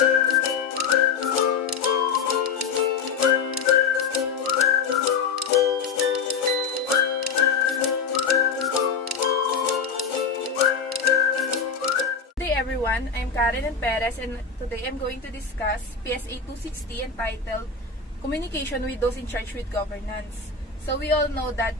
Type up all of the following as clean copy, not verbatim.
Everyone, I'm Karen and Perez, and today I'm going to discuss PSA 260 entitled Communication with Those in Charge with Governance. So we all know that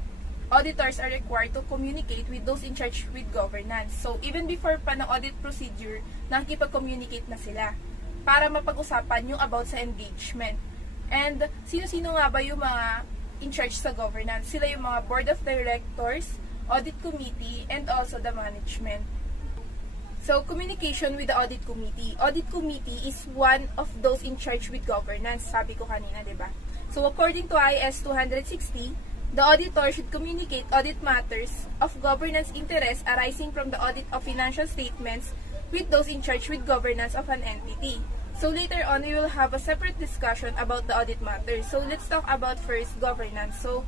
auditors are required to communicate with those in charge with governance. So even before pa ng audit procedure, nakikipag-communicate na sila para mapag-usapan yung about sa engagement. And sino-sino nga ba yung mga in charge sa governance? Sila yung mga board of directors, audit committee, and also the management. So, communication with the audit committee. Audit committee is one of those in charge with governance, sabi ko kanina, diba? So, according to IS 260, the auditor should communicate audit matters of governance interest arising from the audit of financial statements with those in charge with governance of an entity. So, later on, we will have a separate discussion about the audit matters. So, let's talk about first governance. So,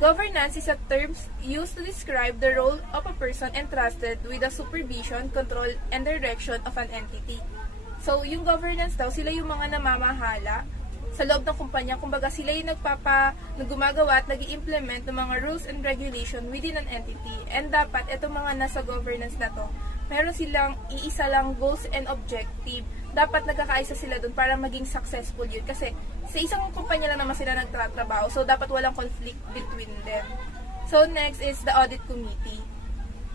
governance is a term used to describe the role of a person entrusted with the supervision, control, and direction of an entity. So, yung governance daw, sila yung mga namamahala sa loob ng kumpanya. Kumbaga, sila yung gumagawa at nag-i-implement ng mga rules and regulation within an entity. And dapat, itong mga nasa governance na to, meron silang iisa lang goals and objective. Dapat nagkakaisa sila dun para maging successful yun. Kasi sa isang kumpanya lang naman sila nagtatrabaho, so dapat walang conflict between them. So next is the audit committee.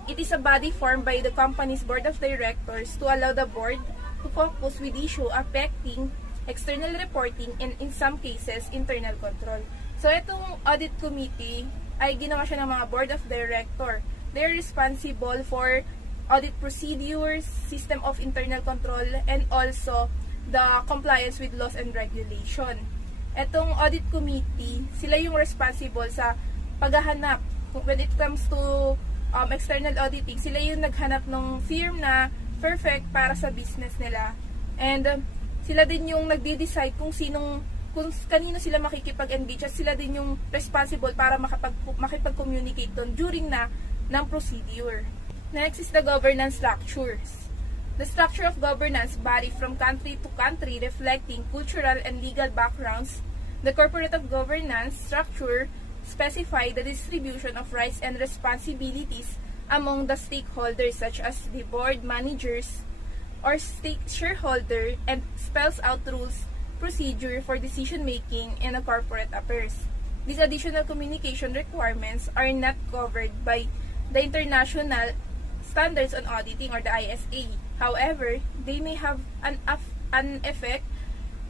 It is a body formed by the company's board of directors to allow the board to focus with issue affecting external reporting and in some cases, internal control. So itong audit committee ay ginawa siya ng mga board of director. They're responsible for audit procedures, system of internal control, and also the compliance with laws and regulation. Etong audit committee, sila yung responsible sa paghahanap. When it comes to external auditing, sila yung naghanap ng firm na perfect para sa business nila. And sila din yung nagde-decide kung kanino sila makikipag-engage at sila din yung responsible para makipag-communicate doon during ng procedure. Next is the governance structures. The structure of governance vary from country to country reflecting cultural and legal backgrounds. The corporative governance structure specify the distribution of rights and responsibilities among the stakeholders such as the board, managers, or shareholder and spells out rules, procedure for decision-making in a corporate affairs. These additional communication requirements are not covered by the International Standards on Auditing or the ISA. However, they may have an effect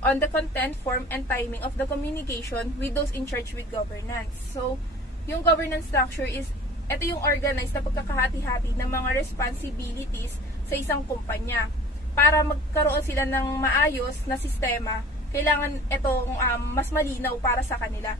on the content, form, and timing of the communication with those in charge with governance. So, yung governance structure is, ito yung organized na pagkakahati-hati ng mga responsibilities sa isang kumpanya. Para magkaroon sila ng maayos na sistema, kailangan itong mas malinaw para sa kanila.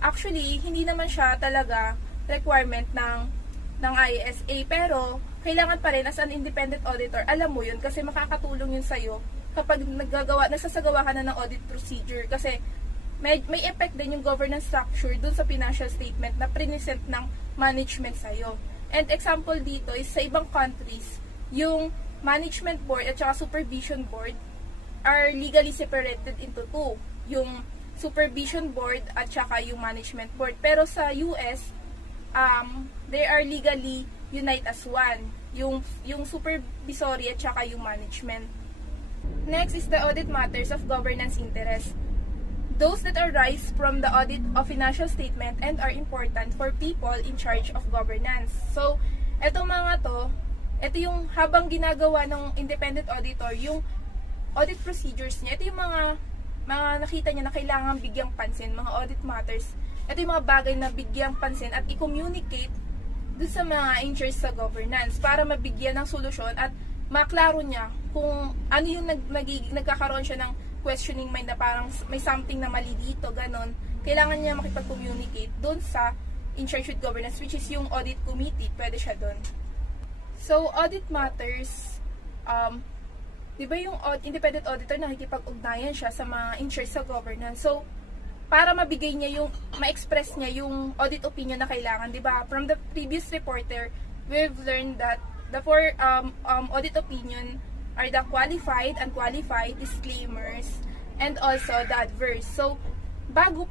Actually, hindi naman siya talaga requirement ng ISA, pero kailangan pa rin as an independent auditor, alam mo yun kasi makakatulong yun sa'yo kapag nagsasagawa ka na ng audit procedure kasi may effect din yung governance structure dun sa financial statement na present ng management sa'yo. And example dito is sa ibang countries, yung management board at saka supervision board are legally separated into two. Yung supervision board at saka yung management board. Pero sa US, they are legally unite as one. Yung supervisory at saka yung management. Next is the audit matters of governance interest. Those that arise from the audit of financial statement and are important for people in charge of governance. So, etong mga ito yung habang ginagawa ng independent auditor, yung audit procedures niya, ito yung mga nakita niya na kailangan bigyang pansin, mga audit matters. Ito yung mga bagay na bigyang pansin at i-communicate dun sa mga in charge sa governance para mabigyan ng solusyon at maklaro niya kung ano yung nagkakaroon siya ng questioning mind na parang may something na mali dito, ganon. Kailangan niya makipag-communicate dun sa in charge with governance, which is yung audit committee, pwede siya dun. So, audit matters, di ba yung independent auditor nakikipag-ugnayan siya sa mga in charge sa governance. So, para mabigay niya yung, ma-express niya yung audit opinion na kailangan, di ba? From the previous reporter, we've learned that the audit opinion are the qualified, unqualified, disclaimers, and also the adverse. So, bago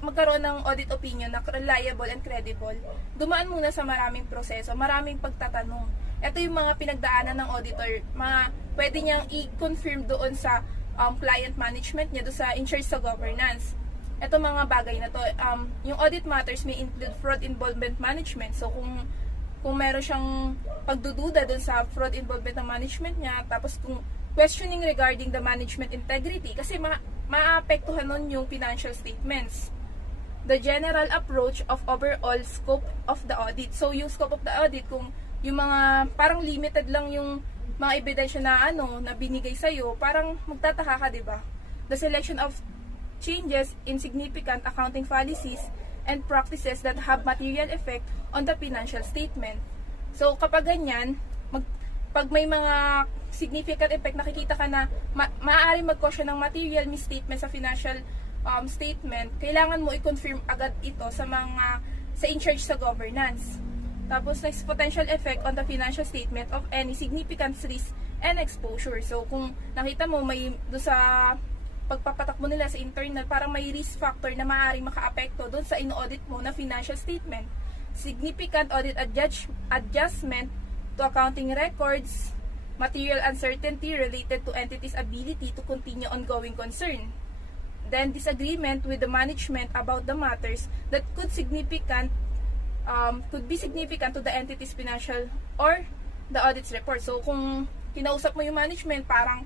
magkaroon ng audit opinion na reliable and credible, dumaan muna sa maraming proseso, maraming pagtatanong. Ito yung mga pinagdaanan ng auditor, pwede niyang i-confirm doon sa client management niya, doon sa in-charge sa governance. Ito mga bagay na to, yung audit matters may include fraud involvement management. So kung meron siyang pagdududa doon sa fraud involvement ng management niya, tapos kung questioning regarding the management integrity, kasi maapektuhan nun yung financial statements. The general approach of overall scope of the audit. So yung scope of the audit, kung yung mga parang limited lang yung mga ebidensya na na binigay sa'yo, parang magtataka ka, diba? The selection of changes in significant accounting policies and practices that have material effect on the financial statement. So, kapag ganyan, pag may mga significant effect, nakikita ka na maaaring mag-cause ng material misstatement sa financial statement, kailangan mo i-confirm agad ito sa in-charge sa governance. Tapos, next, potential effect on the financial statement of any significant risk and exposure. So, kung nakita mo, may doon sa pagpapatak mo nila sa internal, parang may risk factor na maaaring maka-apekto doon sa in-audit mo na financial statement. Significant audit adjustment to accounting records, material uncertainty related to entity's ability to continue ongoing concern. Then, disagreement with the management about the matters that could be significant to the entity's financial or the audit's report. So, kung kinausap mo yung management, parang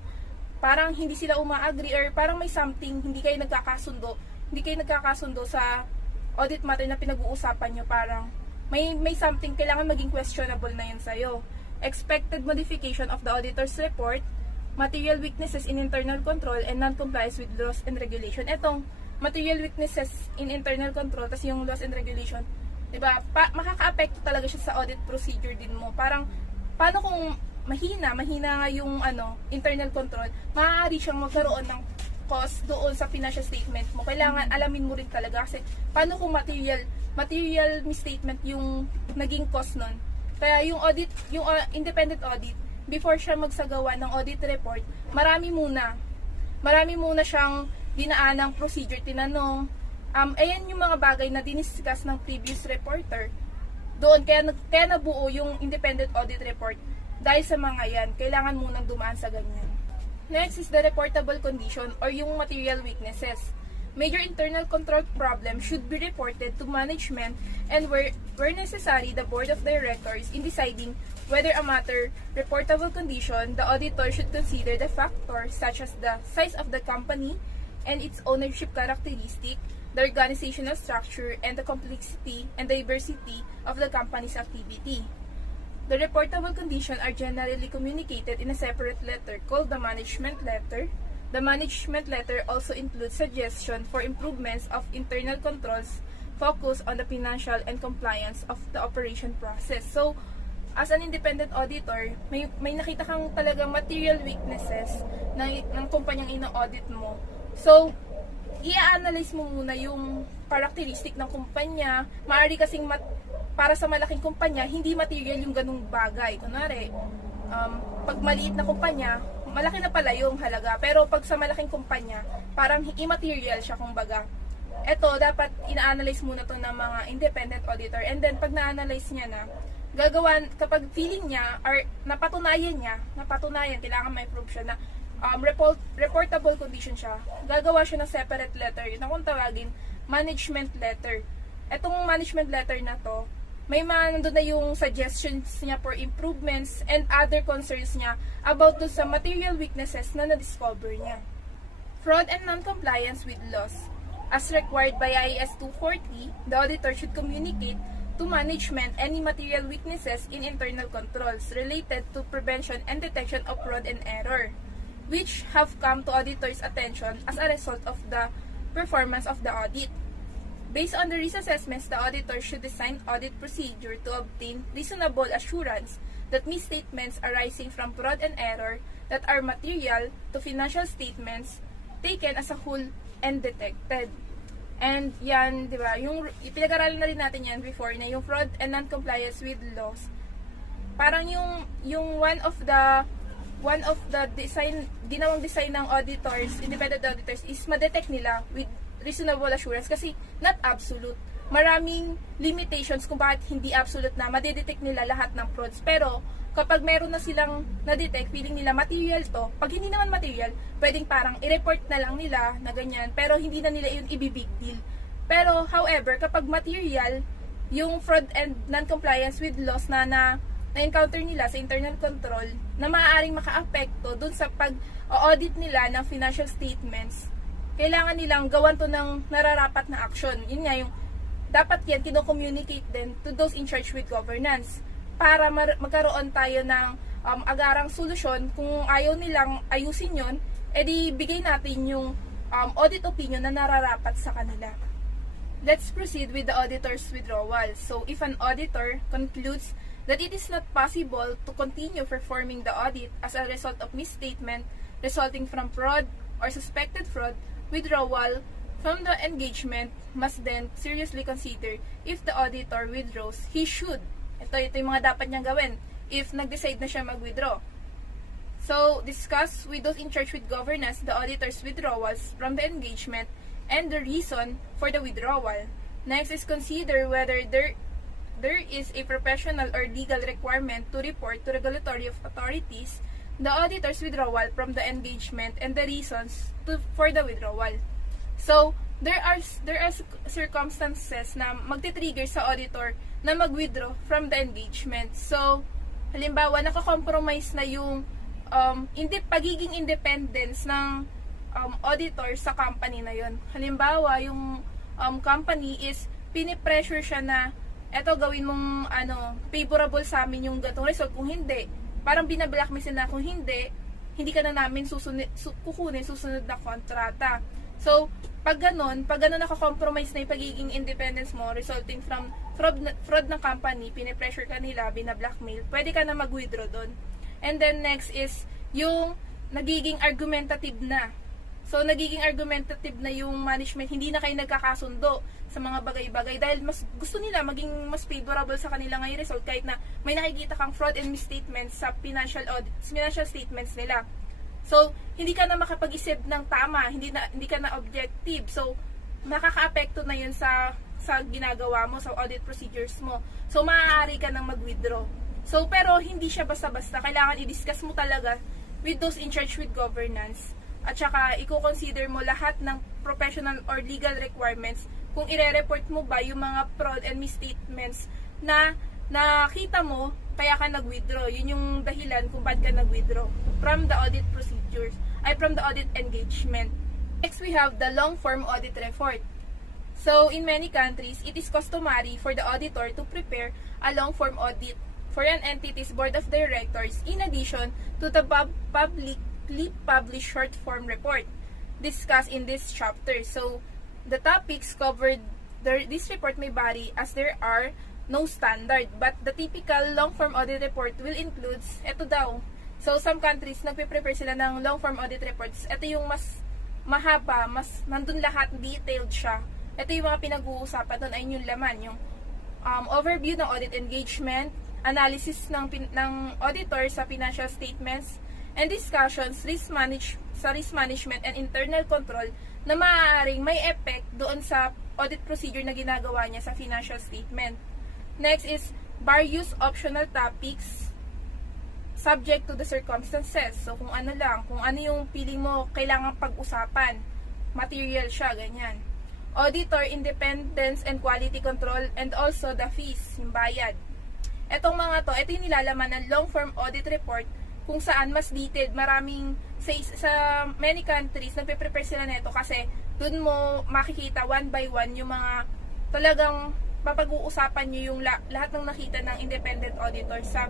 hindi sila uma-agree or parang may something, hindi kayo nagkakasundo sa audit matter na pinag-uusapan nyo, parang may something, kailangan maging questionable na yun sa'yo. Expected modification of the auditor's report, material weaknesses in internal control, and non-compliance with laws and regulation. Etong material weaknesses in internal control, tas yung laws and regulation, diba, makaka-apekto talaga siya sa audit procedure din mo. Parang, paano kung mahina nga yung internal control, maaari siyang magkaroon ng cost doon sa financial statement mo. Kailangan alamin mo rin talaga kasi paano kung material misstatement yung naging cost nun. Kaya yung audit, yung independent audit, before siya magsagawa ng audit report, marami muna siyang dinaanang procedure, tinanong. Ayan yung mga bagay na diniscuss ng previous reporter. Doon, kaya nabuo yung independent audit report. Dahil sa mga yan, kailangan munang dumaan sa ganyan. Next is the reportable condition or yung material weaknesses. Major internal control problems should be reported to management and where necessary, the board of directors in deciding whether a matter reportable condition, the auditor should consider the factors such as the size of the company and its ownership characteristic, the organizational structure, and the complexity and diversity of the company's activity. The reportable conditions are generally communicated in a separate letter called the management letter. The management letter also includes suggestions for improvements of internal controls focused on the financial and compliance of the operation process. So, as an independent auditor, may nakita kang talagang material weaknesses ng kumpanyang ina-audit mo. So, i-analyze mo muna yung characteristic ng kumpanya. Maaari kasing para sa malaking kumpanya, hindi material yung ganung bagay. Kunwari, pag maliit na kumpanya, malaki na pala yung halaga. Pero pag sa malaking kumpanya, parang immaterial siya kumbaga. Ito, dapat ina-analyze muna to ng mga independent auditor. And then, pag na-analyze niya na, kapag feeling niya, or napatunayan, kailangan may proof siya na reportable condition siya, gagawa siya ng separate letter. Yun ang kung tawagin, management letter. Etong management letter na to, may nandun na yung suggestions niya for improvements and other concerns niya about dun sa material weaknesses na na-discover niya. Fraud and non-compliance with laws. As required by IAS 240, the auditor should communicate to management any material weaknesses in internal controls related to prevention and detection of fraud and error, which have come to auditor's attention as a result of the performance of the audit. Based on the risk assessments, the auditor should design audit procedure to obtain reasonable assurance that misstatements arising from fraud and error that are material to financial statements taken as a whole and detected. And yan, di ba, yung pinag-aralan na rin natin yan before na yung fraud and non-compliance with laws. Parang yung one of one of the ginawang design ng auditors, independent auditors, is ma-detect nila with reasonable assurance kasi not absolute. Maraming limitations kung bakit hindi absolute na ma-detect nila lahat ng frauds. Pero kapag meron na silang na-detect, feeling nila material to, pag hindi naman material, pwedeng parang i-report na lang nila na ganyan, pero hindi na nila yun i-big deal. Pero however, kapag material, yung fraud and non-compliance with laws na-encounter nila sa internal control na maaaring maka-apekto dun sa pag-audit nila ng financial statements, kailangan nilang gawan to ng nararapat na action. Yun nga yung dapat yan kino-communicate din to those in charge with governance para magkaroon tayo ng agarang solusyon. Kung ayaw nilang ayusin yun, edi bigay natin yung audit opinion na nararapat sa kanila. Let's proceed with the auditor's withdrawal. So, if an auditor concludes that it is not possible to continue performing the audit as a result of misstatement resulting from fraud or suspected fraud, withdrawal from the engagement must then seriously consider if the auditor withdraws. He should. Ito yung mga dapat niyang gawin if nag-decide na siya mag-withdraw. So, discuss with those in charge with governance the auditor's withdrawals from the engagement and the reason for the withdrawal. Next is consider whether there is a professional or legal requirement to report to regulatory authorities the auditor's withdrawal from the engagement and the reasons for the withdrawal. So, there are circumstances na magti-trigger sa auditor na mag-withdraw from the engagement. So, halimbawa, nakakompromise na yung pagiging independence ng auditor sa company na yon. Halimbawa, yung company is pinipressure siya na eto gawin mong favorable sa amin yung gatong result. Kung hindi, parang binablockmail sila na kung hindi ka na namin kukunin susunod na kontrata. So, pag ganun nakakompromise na yung pagiging independence mo resulting from fraud ng company, pinipressure ka nila, binablockmail, pwede ka na mag-withdraw doon. And then next is yung nagiging argumentative na. So, nagiging argumentative na yung management, hindi na kayo nagkakasundo sa mga bagay-bagay dahil mas gusto nila maging mas favorable sa kanila ngayong result kahit na may nakikita kang fraud and misstatements sa financial statements nila. So, hindi ka na makapag-isip ng tama, hindi ka na objective. So, makaka-apekto na yun sa ginagawa mo, sa audit procedures mo. So, maaari ka nang mag-withdraw. So, pero hindi siya basta-basta. Kailangan i-discuss mo talaga with those in charge with governance. At saka, i-consider mo lahat ng professional or legal requirements kung ire-report mo ba yung mga fraud and misstatements na nakita mo, kaya ka nag-withdraw. Yun yung dahilan kung bakit ka nag-withdraw from the audit procedures, from the audit engagement. Next, we have the long-form audit report. So, in many countries, it is customary for the auditor to prepare a long-form audit for an entity's board of directors in addition to the publicly published short-form report discussed in this chapter. So, the topics covered, this report may vary as there are no standard, but the typical long-form audit report will include, eto daw. So, some countries, nagpe-prepare sila ng long-form audit reports. Ito yung mas mahaba, mas nandun lahat, detailed siya. Ito yung mga pinag-uusapan doon, ay yung laman, yung overview ng audit engagement, analysis ng auditor sa financial statements, and discussions risk management and internal control na maaaring may effect doon sa audit procedure na ginagawa niya sa financial statement. Next is various optional topics subject to the circumstances. So, kung ano yung feeling mo kailangan pag-usapan, material siya, ganyan. Auditor independence and quality control, and also the fees, yung bayad. Ito yung nilalaman ng long-form audit report kung saan mas detailed. Maraming, sa many countries, nagpe-prepare sila nito kasi dun mo makikita one by one yung mga talagang mapag-uusapan nyo yung lahat ng nakita ng independent auditor sa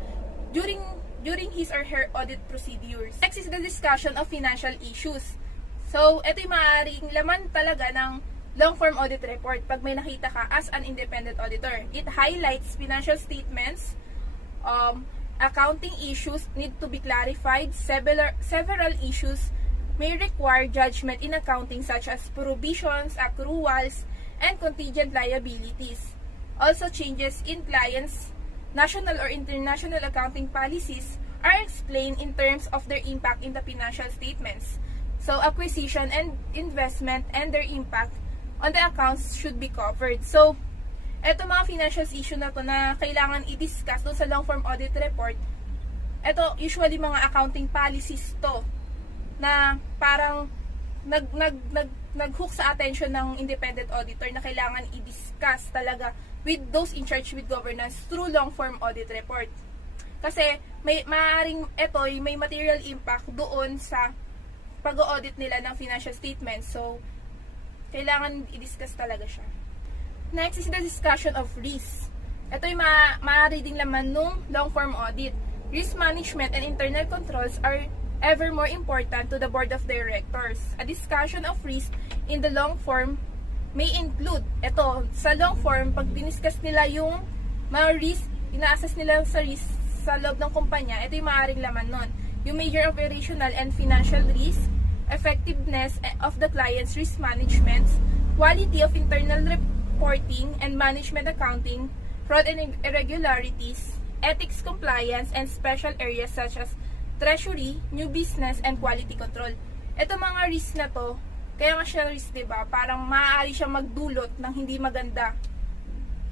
during his or her audit procedures. Next is the discussion of financial issues. So, ito yung maaaring laman talaga ng long-form audit report pag may nakita ka as an independent auditor. It highlights financial statements, accounting issues need to be clarified. Several issues may require judgment in accounting such as provisions, accruals, and contingent liabilities. Also, changes in clients' national or international accounting policies are explained in terms of their impact in the financial statements. So, acquisition and investment and their impact on the accounts should be covered. So, eto mga financial issue na to na kailangan i-discuss doon sa long form audit report. Eto, usually mga accounting policies to na parang nag-hook sa attention ng independent auditor na kailangan i-discuss talaga with those in charge with governance through long form audit report. Kasi maaaring ito may material impact doon sa pag-audit nila ng financial statements. So, kailangan i-discuss talaga siya. Next is the discussion of risk. Ito yung maaari ding laman nung long-form audit. Risk management and internal controls are ever more important to the board of directors. A discussion of risk in the long form may include, ito, sa long form, pag diniscuss nila yung mga risk, ina-assess nila sa risk sa loob ng kumpanya, ito yung maaaring laman nun. Yung major operational and financial risk, effectiveness of the client's risk management, quality of internal reporting and management accounting, fraud and irregularities, ethics compliance, and special areas such as treasury, new business, and quality control. Ito mga risk na to, kaya nga siya risk, diba? Parang maaari siyang magdulot ng hindi maganda.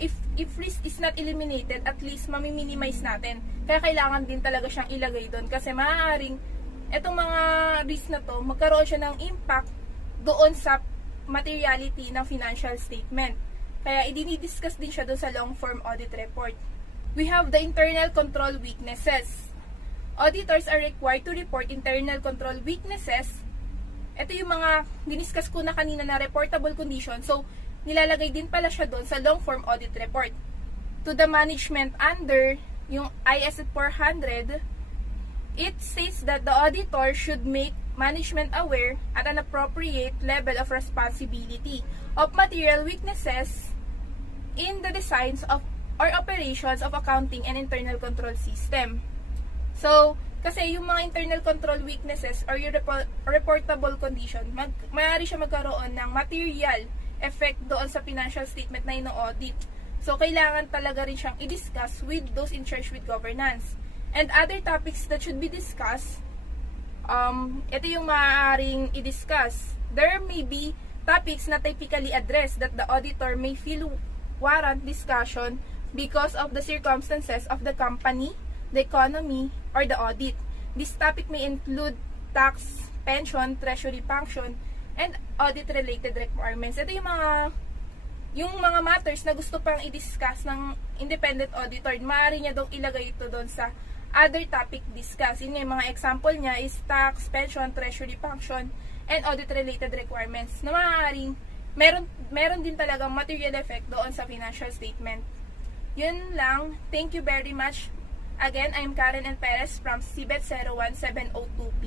If risk is not eliminated, at least mami-minimize natin. Kaya kailangan din talaga siyang ilagay doon kasi maaaring etong mga risk na to, magkaroon siya ng impact doon sa materiality ng financial statement. Kaya i-discuss din siya doon sa long-form audit report. We have the internal control weaknesses. Auditors are required to report internal control weaknesses. Ito yung mga diniscuss ko na kanina na reportable condition. So, nilalagay din pala siya doon sa long-form audit report. To the management under yung IS 400, it states that the auditor should make management aware at an appropriate level of responsibility of material weaknesses in the designs of or operations of accounting and internal control system. So, kasi yung mga internal control weaknesses or yung reportable condition, maaari siya magkaroon ng material effect doon sa financial statement na ino-audit. So, kailangan talaga rin siyang i-discuss with those in charge with governance. And other topics that should be discussed, ito yung maaaring i-discuss. There may be topics na typically addressed that the auditor may feel warrant discussion because of the circumstances of the company, the economy, or the audit. This topic may include tax, pension, treasury function, and audit-related requirements. Ito yung mga matters na gusto pang i-discuss ng independent auditor. Maaari niya daw ilagay ito doon sa other topic discuss. Yun yung mga example niya is tax, pension, treasury function, and audit-related requirements na maaaring meron din talagang material effect doon sa financial statement. Yun lang. Thank you very much. Again, I'm Karen and Perez from CBET 01702P.